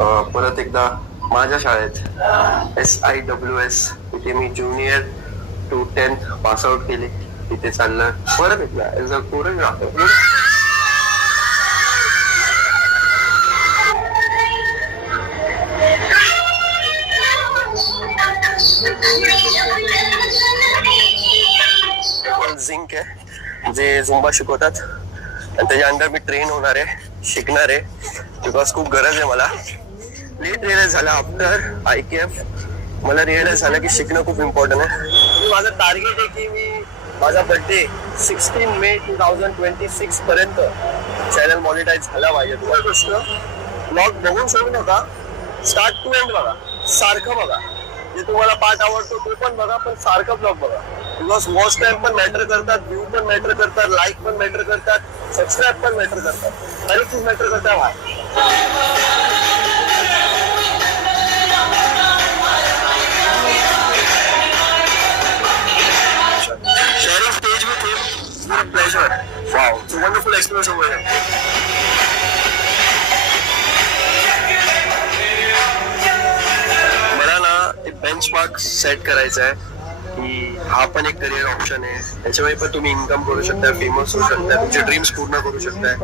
परत एकदा माझ्या शाळेत SIWS तिथे मी junior to 10th pass out केली. तिथे चाललं परत एकदा ऍज अ कोरिओग्राफर. झिंक आहे जे झुंबा शिकवतात आणि त्याच्या अंडर मी ट्रेन होणार आहे, शिकणार आहे, बिकॉज खूप गरज आहे मला. लेट रिअलाइज झालं आफ्टर IKF मला रिअलाइज झालं की शिकणं खूप इम्पॉर्टंट आहे. माझं टार्गेट आहे की मी माझा बर्थडे 16 मे 2026 पर्यंत चॅनल मॉनिटाईज झाला पाहिजे. तुम्हाला गोष्ट ब्लॉग बघून सोडू नका, स्टार्ट टू एंड बघा, सारखं बघा. जे तुम्हाला पार्ट आवडतो तो पण बघा, पण सारखं ब्लॉग बघा. बिकॉज वॉच टाइम पण मॅटर करतात, व्ह्यू पण मॅटर करतात, लाईक पण मॅटर करतात, सबस्क्राईब पण मॅटर करतात, हर एक चीज मॅटर करता है. Sharing stage with him was a pleasure. Wow, it's a wonderful experience over here. मला ना एक बेंचमार्क सेट करायचा आहे की हा पण एक करिअर ऑप्शन आहे. त्याच्यामुळे पण तुम्ही इन्कम करू शकता, फेमस होऊ शकता, तुमचे ड्रीम्स पूर्ण करू शकता.